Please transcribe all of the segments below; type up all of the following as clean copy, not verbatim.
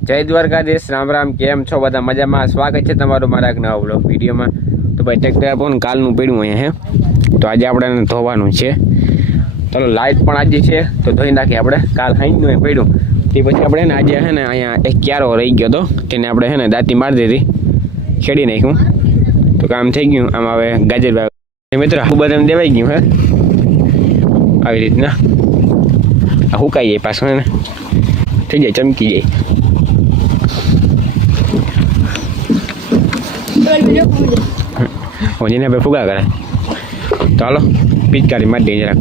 જય દ્વારકાધીશ, રામ રામ. કેમ છો બધા? મજામાં? સ્વાગત છે તમારું મારા એક નવા વ્લોગ વિડીયોમાં. તો ભાઈ ટ્રેક્ટર આપણને કાલનું પડ્યું અહીંયા તો આજે આપણે એને ધોવાનું છે. ચાલો, લાઇટ પણ આજે છે તો ધોઈ નાખીએ આપણે. કાલ હાઈનું પડ્યું તે પછી આપણે ને આજે છે ને અહીંયા એક ક્યારો રહી ગયો હતો તેને આપણે છે ને દાંતી મારી દીધી, ખેડી નાખ્યું તો કામ થઈ ગયું. આમ હવે ગાજરભાઈ મિત્ર બધાને દેવાઈ ગયું હે આવી રીતના હુકાઈ જાય પાછું ને થઈ જાય, ચમકી જાય. જેને ભાઈ ફુગા કરે તો હાલો પિચકારી મારી દઈએ જરાક.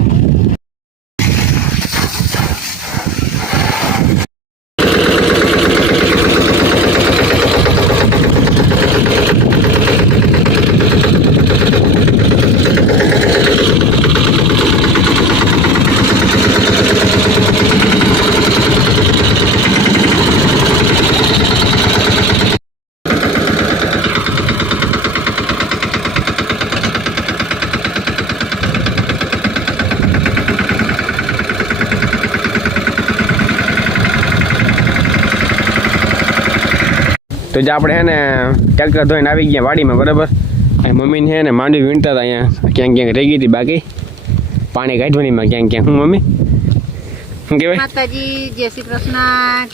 તો જે આપણે છે ને ટ્રેક્ટર ધોઈને આવી ગયા વાડીમાં, બરાબર. મમ્મીને છે ને માંડવી વીણતા હતા, અહીંયા ક્યાંક ક્યાંક રહી ગઈ હતી બાકી પાણી કાઢવાનીમાં ક્યાંક ક્યાંક. હું મમ્મી શું કહેવાય? માતાજી, જય શ્રી કૃષ્ણ.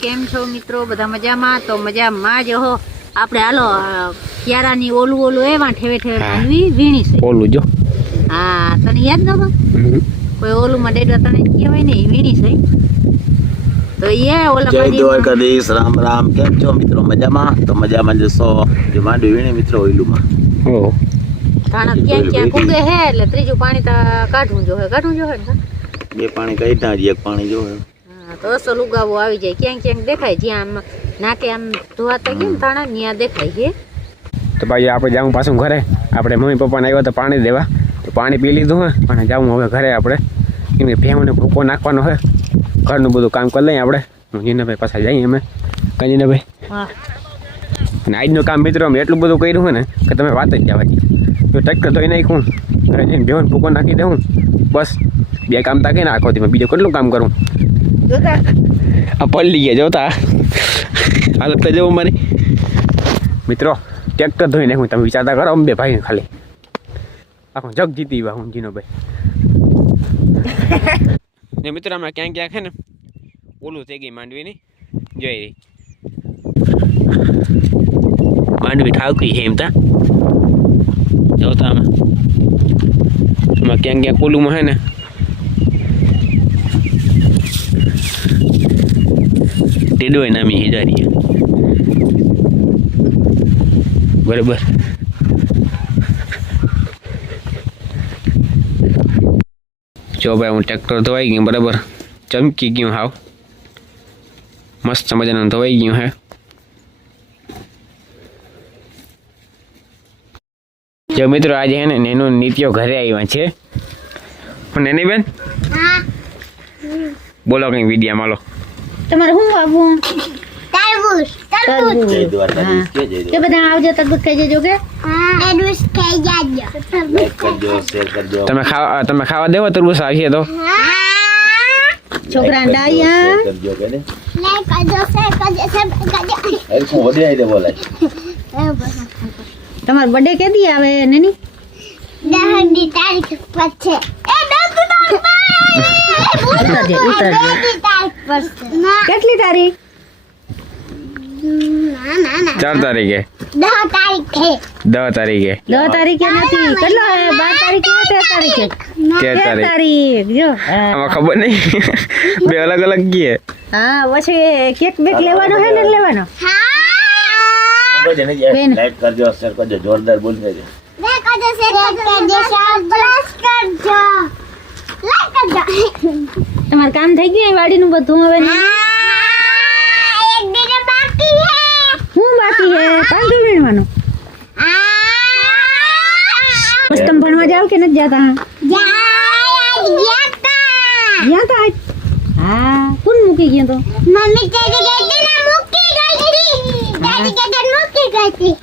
કેમ છો મિત્રો? બધા મજામાં? તો મજામાં જ હો. આપણે હાલો ક્યારાની ઓલું એવા ઠેવે ઠેવે માંડવી વીણી છે. ઓલું જો હા, તને યાદ નતો? કોઈ ઓલુંમાં ડેડવા તને કહેવાય ને, એ વીણી છે. તો એ ઓલા જય દ્વારકાધીશ, રામ રામ. કેમ છો મિત્રો? મજામાં? તો મજામાં જશો. જે માંડવી વીણી મિત્રો ઓઈલુમાં. ઓહ, તાણા ક્યાંક ક્યાંક ઉગે હે એટલે ત્રીજું પાણી તો કાઢવું જોહે ને. બે પાણી કાઢ્યા, હજી એક પાણી જો. હા, તો અસલ ઉગાવો આવી જાય. ક્યાંક ક્યાંક દેખાય, જ્યાં આમ નાકે આમ ધોવાતા ગયા ને તાણા ત્યાં દેખાય છે. તો ભાઈ આપણે જાઉં પાછું ઘરે. આપણે મમ્મી પપ્પાને આવ્યા તો પાણી દેવા, તો પાણી પી લીધું હે અને જાઉં હવે ઘરે આપણે. કેમ કે ભેવને ભૂકો નાખવાનો હોય, ઘરનું બધું કામ કરી લઈએ આપણે. જીનાભાઈ પાછા જઈએ અમે. કંજીનાભાઈ હા, અને આજનું કામ મિત્રો અમે એટલું બધું કર્યું હોય ને કે તમે વાત જ જવા દઈએ. તો ટ્રેક્ટર ધોઈ નાખ્યું, ઘરે જઈને ભેવને ભૂકો નાખી દઉં, બસ બે કામ તાકે ને આખો દીમાં બીજું કેટલું કામ કરું. આ પલ્લી ગયા જોતા હાલત તો જવું મારી મિત્રો. ટ્રેક્ટર ધોઈ નાખ્યું, તમે વિચારતા કરો અંબે ભાઈ ખાલી આખું જગ જીતી વા હું જીનોભાઈ ને મિત્રો. અમે ક્યાંક ક્યાંક છે ને ઓલું થઈ ગઈ માંડવીની જોઈ રહી માંડવી ઠાવકી છે એમ તા જોતા આમાં ક્યાંક ક્યાંક ઓલુંમાં છે ને ટેડોય નામી હિજારી બરાબર. જો ભાઈ હું ટ્રેક્ટર ધોવાઈ ગયું બરાબર, ચમકી ગયું, હાવ મસ્ત મજાનું ધોવાઈ ગયું હે. જો મિત્રો આજે હે ને નેનો નીતિઓ ઘરે આવ્યા છે. પણ નેની બેન બોલો કંઈક વિડીયા માલો. તમારે શું વાવવું? જય દ્વારકાધીશ કે જય કે બધા આવજો, તરબૂચ ખાઈ જજો. કે લાઈક કરજો, શેર કરજો. તમે ખાવા દેવો તરબૂચ આવીએ તો છોકરા ડાયા કરજો કે ને એ શું વડિયાઈ દે બોલાય. તમારો બર્થડે કેદી આવે નેની? 10 તારીખ પછી. કેટલી તારીખ? 4 તારીખે 10 તારીખે 10 તારીખે 10 તારીખે નથી. કેટલો 12 તારીખે 13 તારીખે? 13 તારીખ. જો આમાં ખબર નહીં બે અલગ અલગ ગયે. હા, પછી કેક બેક લેવાનો હે ને લેવાનો? લાઈક કરજો, શેર કરજો, જોરદાર બોલ કરજો. તમારું કામ થઈ ગયું વાડીનું બધું? હવે હું બાકી હે કાંદું વીણવાનું. બસ તમે ભણવા જાવ કે નથી જતા? ગયા તા? હા, કોણ મૂકી ગયો તો? મમ્મી તેરી ગઈ ના મૂકી ગઈ હતી.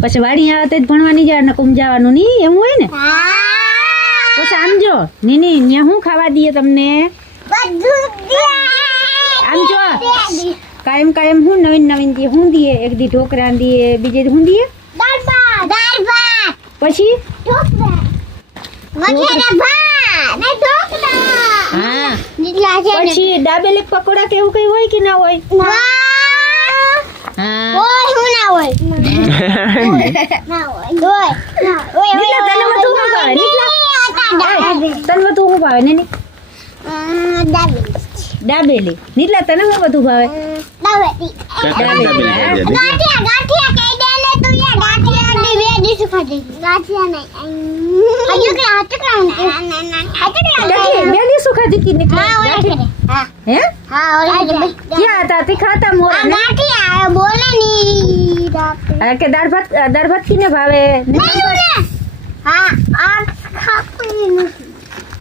પછી વાડી આવે તો જ ભણવાની જાય ને કુમ જવાનું નહીં, એમ હોય ને? પછી આમ જો નીની ત્યાં શું ખાવા દઈએ તમને? આમ જો કાયમ હું નવીન દી હું દીએ એક દી ઢોકરા દીએ બીજે દી હું દીએ દાળ ભાત પછી ઢોકળા વઘેરે ભાત ને ઢોકળા હા નીકળા છે ને પછી દાબેલી પકોડા કે એવું કઈ હોય કે ના હોય વાહ હા ઓય હું ના હોય ના હોય ઓય નીકળા તને બધું શું ભાવે નીકળા તને બધું શું ભાવે ને દાબેલી નીકળા તને શું બધું ભાવે ગાંઠિયા કહી દે ને તું યાર ગાંઠિયા ની બે ડીશ ખાધી ગાંઠિયા નહીં બે દિવસો ખાધી હતી નીકળા હે હા ઓલા ક્યાં હતા તે ખાતા મોરા ને ગાંઠિયા બોલે ની કે દાળ ભાત કિને ભાવે હા આ ખાતું